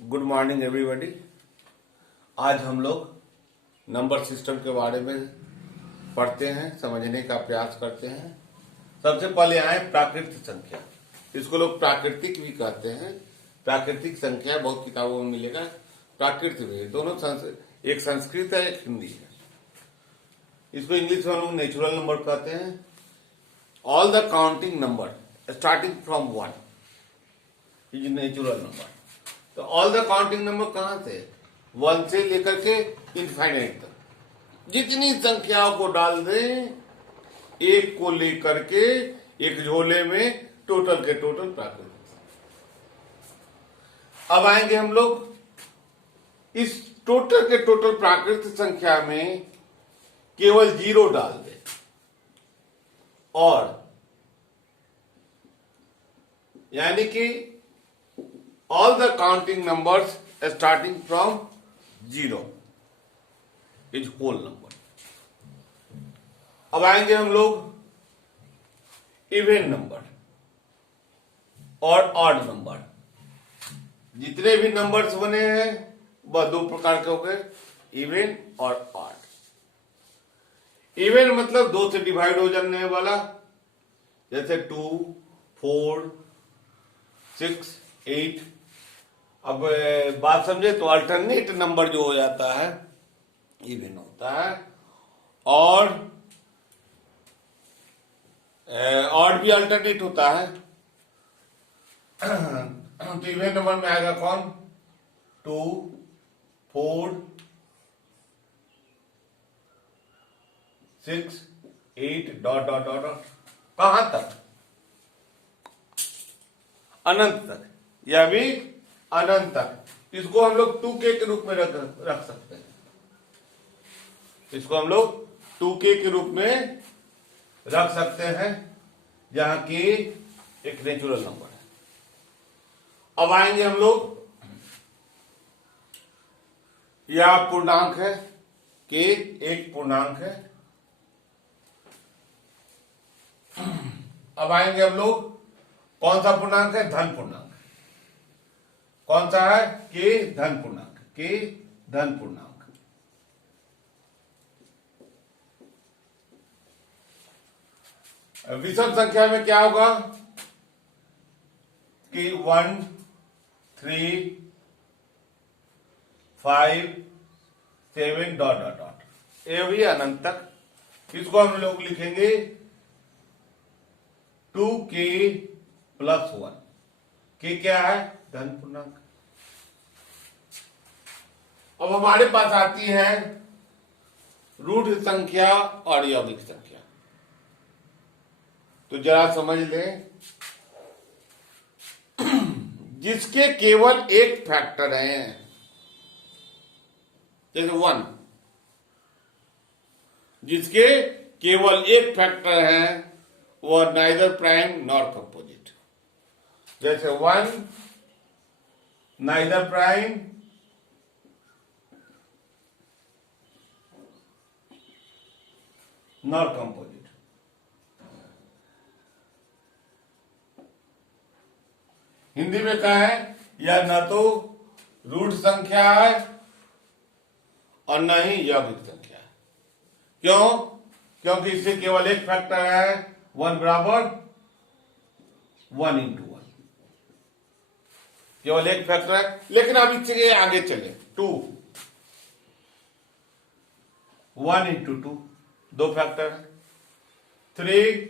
Good morning everybody. आज हम लोग नंबर सिस्टम के बारे में पढ़ते हैं, समझने का प्रयास करते हैं। सबसे पहले आए प्राकृतिक संख्या। इसको लोग प्राकृतिक भी कहते हैं। प्राकृतिक संख्या बहुत किताबों में मिलेगा, प्राकृतिक भी, दोनों एक संस्कृत है एक हिंदी है। इसको इंग्लिश में हम लोग नेचुरल नंबर कहते हैं। All the counting number starting from 1 is natural number. तो ऑल द काउंटिंग नंबर कहां से? 1 से लेकर के इनफाइनाइट तक जितनी संख्याओं को डाल दें, एक को लेकर के एक झोले में टोटल के टोटल प्राकृतिक। अब आएंगे हम लोग इस टोटल के टोटल प्राकृतिक संख्या में केवल 0 डाल दें और यानी कि all the counting numbers starting from 0 is whole number। अब आएंगे हम लोग इवन नंबर और ऑड नंबर। जितने भी नंबर्स बने हैं वह दो प्रकार के हो गए, इवन और ऑड। इवन मतलब 2 से डिवाइड हो जाने वाला, जैसे 2, 4, 6, 8। अब बात समझे तो अल्टरनेट नंबर जो हो जाता है इवन होता है, और ऑड भी अल्टरनेट होता है। तो इवन नंबर में आएगा कौन? 2, 4, 6, 8 डॉट डॉट डॉट डॉट कहां तक? अनंत तक, या भी अनंत तक। इसको हम लोग 2k के रूप में रख सकते हैं। इसको हम लोग 2k के रूप में रख सकते हैं, जहां की एक नेचुरल नंबर है। अब आएंगे हम लोग, यह पूर्णांक है, k एक पूर्णांक है। अब आएंगे हम लोग, कौन सा पूर्णांक है? धन पूर्णांक। कौन सा है? के धन पूर्णांक। के धन पूर्णांक। विषम संख्या में क्या होगा कि 1, 3, 5, 7 डॉट डॉट डॉट, ये भी अनंत तक। इसको हम लोग लिखेंगे 2k + 1। के क्या है? धन पूर्णांक। अब हमारे पास आती है रूढ़ संख्या और यौगिक संख्या। तो जरा समझ लें, जिसके केवल एक फैक्टर है, जैसे 1, जिसके केवल एक फैक्टर है वह नाइदर प्राइम नॉर कंपोजिट। जैसे 1 neither prime nor composite. Hindi में क्या है? यह न तो रूढ़ संख्या है और न ही यौगिक संख्या है। क्यों? क्योंकि इससे केवल एक फैक्टर है, 1 बराबर 1 × 1, केवल एक फैक्टर है। लेकिन अब इससे आगे चले, 2, 1 × 2 दो फैक्टर है। 3,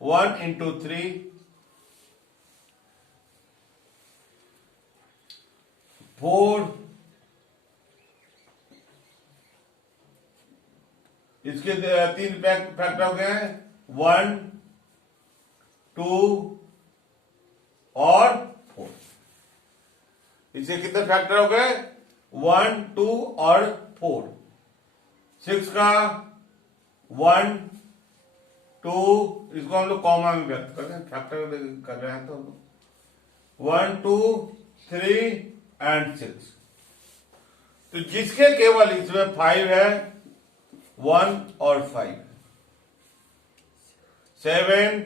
1 × 3, 4, इसके 3 फैक्टर हो गए हैं, 1, 2 और 4। इसके कितने फैक्टर हो गए? 1, 2 और 4। 6 का 1, 2, इसको हम लोग कॉमा में व्यक्त कर रहे हैं, फैक्टर कर रहे हैं। तो 1, 2, 3 और 6। तो जिसके केवल इसमें 5 है, 1 और 5, 7,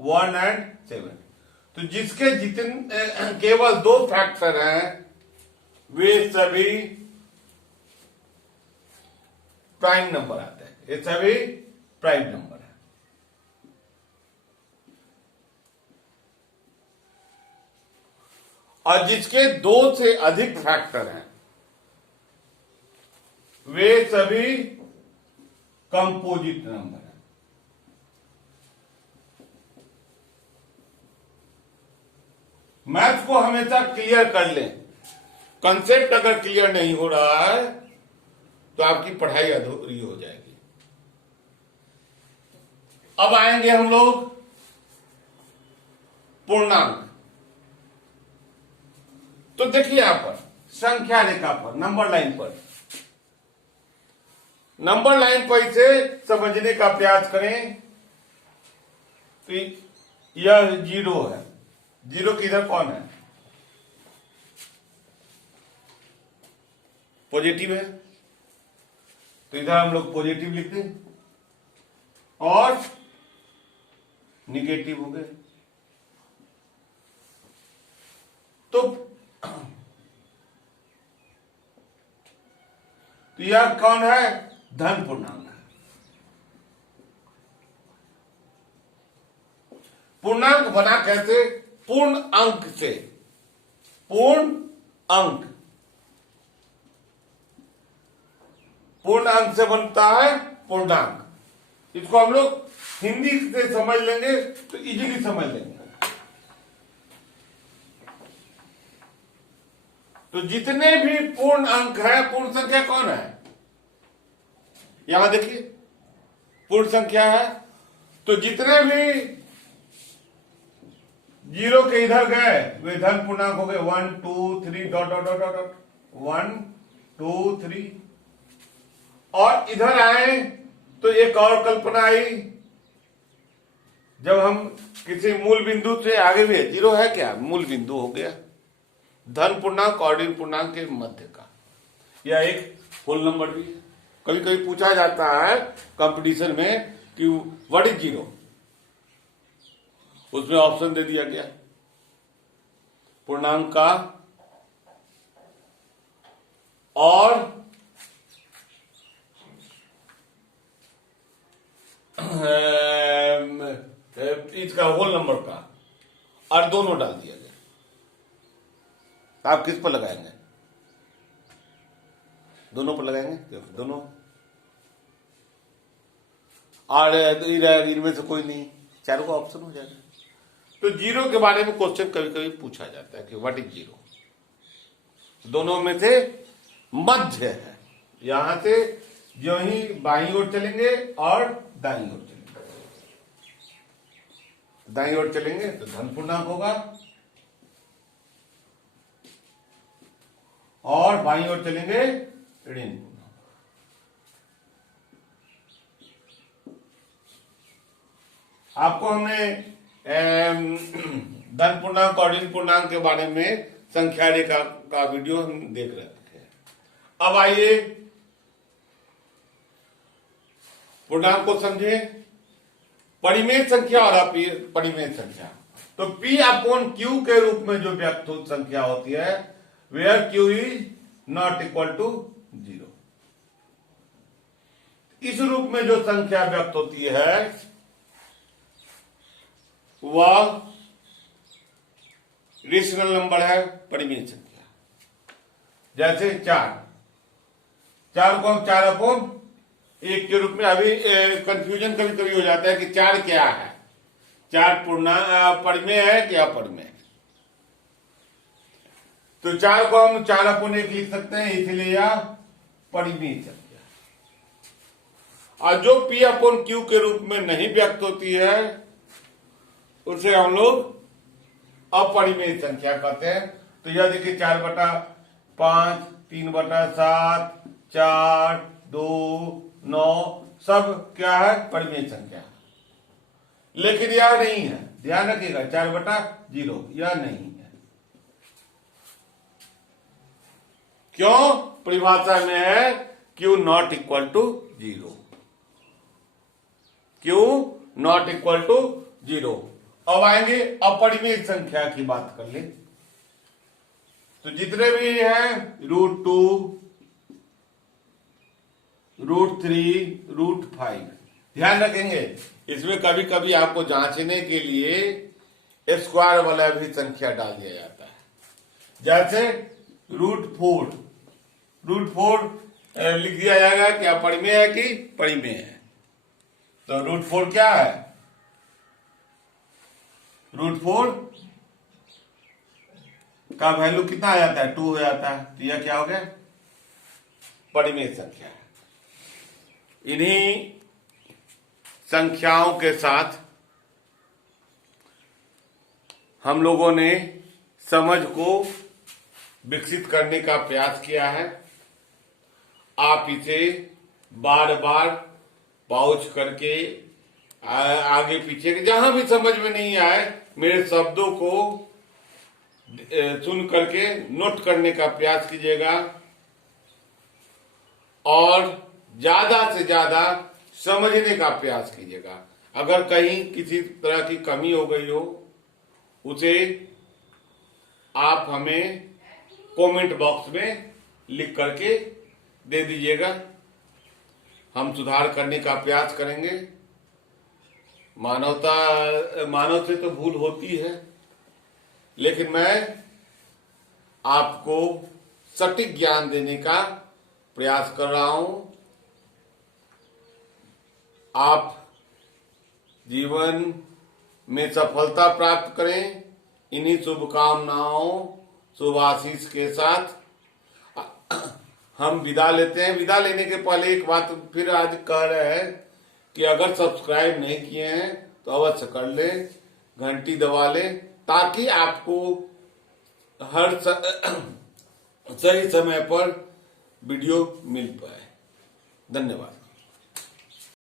1 और 7। तो जिसके जितने केवल 2 फैक्टर हैं वे सभी प्राइम नंबर आते हैं। ये सभी प्राइम नंबर है। और जिसके 2 से अधिक फैक्टर हैं वे सभी कंपोजिट नंबर है। मैथ को हमेशा क्लियर कर लें। कंसेप्ट अगर क्लियर नहीं हो रहा है तो आपकी पढ़ाई अधूरी हो जाएगी। अब आएंगे हम लोग पूर्णांक। तो देखिए यहां पर संख्या रेखा पर, नंबर लाइन पर, नंबर लाइन पर इसे समझने का प्रयास करें। तो यह 0 है। 0 किधर कौन है? पॉजिटिव है, तो इधर हम लोग पॉजिटिव लिखते हैं और निगेटिव हो गए। तो यह कौन है? धन पूर्णांक है। पूर्णांक बना कैसे? पूर्ण अंक से। पूर्ण अंक, पूर्ण अंक से बनता है पूर्णांक। इसको हम लोग हिंदी से समझ लेंगे तो इजीली समझ लेंगे। तो जितने भी पूर्ण अंक है, पूर्ण संख्या कौन है? यहां देखिए पूर्ण संख्या है। तो जितने भी 0 के इधर गए वे धन पूर्णांक हो गए। 1 2 3 डॉट डॉट डॉट डॉट 1 2 3। और इधर आए तो एक और कल्पना आई, जब हम किसी मूल बिंदु से आगे भी 0 है क्या? मूल बिंदु हो गया धन पूर्णांक और ऋण पूर्णांक के मध्य का। यह एक होल नंबर भी है। कभी कभी पूछा जाता है कंपटीशन में कि व्हाट इज 0, उसमें ऑप्शन दे दिया गया पूर्णांक का और इसका होल नंबर का, और दोनों डाल दिया गया। आप किस पर लगाएंगे? दोनों पर लगाएंगे, दोनों। और इनमें से कोई नहीं, चारों का ऑप्शन हो जाएगा। तो 0 के बारे में क्वेश्चन कभी कभी पूछा जाता है कि व्हाट इज 0। दोनों में से मध्य है। यहां से जो ही बाईं ओर चलेंगे और दाईं ओर चलेंगे। दाईं ओर चलेंगे तो धन पूर्णांक होगा और बाईं ओर चलेंगे ऋण पूर्णांक। आपको हमने धन पूर्णांक और ऋण पूर्णांक के बारे में संख्या रेखा का वीडियो हम देख रहे हैं। अब आइए पूर्णांक को समझे। परिमेय संख्या और अपरिमेय संख्या। तो P अपॉन Q के रूप में जो व्यक्त संख्या होती है where Q is not equal to 0। इस रूप में जो संख्या व्यक्त होती है वह रेशनल नंबर है, परिमेय संख्या। जैसे 4 को हम 4 अपॉन 1 के रूप में, अभी कंफ्यूजन कभी कभी हो जाता है कि 4 क्या है, 4 परिमेय है कि अपरिमेय है। तो 4 को हम 4 अपॉन 1 लिख सकते हैं, इसलिए यह परिमेय संख्या। और जो P अपॉन Q के रूप में नहीं व्यक्त होती है उसे हम लोग अपरिमेय संख्या कहते हैं। तो यह देखिए 4/5, 3/7, 4, 2, 9 सब क्या है? परिमेय संख्या। लेकिन यह नहीं है, ध्यान रखिएगा 4/0 यह नहीं है। क्यों? परिभाषा में है Q not equal to 0। Q not equal to 0। अब आएंगे अपरिमेय संख्या की बात कर ले। तो जितने भी हैं √2, √3, √5, ध्यान रखेंगे इसमें कभी कभी आपको जांचने के लिए स्क्वायर वाला भी संख्या डाल दिया जाता है। जैसे √4, √4 लिख दिया जाएगा कि अपरिमेय है कि परिमेय है। तो √4 क्या है? √4 का वैल्यू कितना आ जाता है? 2 हो जाता है। तो यह क्या हो गया? परिमेय संख्या है। इन्हीं संख्याओं के साथ हम लोगों ने समझ को विकसित करने का प्रयास किया है। आप इसे बार बार पॉज करके आगे पीछे जहां भी समझ में नहीं आए मेरे शब्दों को सुन करके नोट करने का प्रयास कीजिएगा और ज्यादा से ज्यादा समझने का प्रयास कीजिएगा। अगर कहीं किसी तरह की कमी हो गई हो उसे आप हमें कमेंट बॉक्स में लिख करके दे दीजिएगा। हम सुधार करने का प्रयास करेंगे। मानव से तो भूल होती है, लेकिन मैं आपको सटीक ज्ञान देने का प्रयास कर रहा हूं। आप जीवन में सफलता प्राप्त करें, इन्हीं शुभकामनाओं शुभ आशीष के साथ हम विदा लेते हैं। विदा लेने के पहले एक बात फिर आज कह रहे हैं कि अगर सब्सक्राइब नहीं किए हैं तो अवश्य कर लें, घंटी दबा लें ताकि आपको हर सही समय पर वीडियो मिल पाए। धन्यवाद।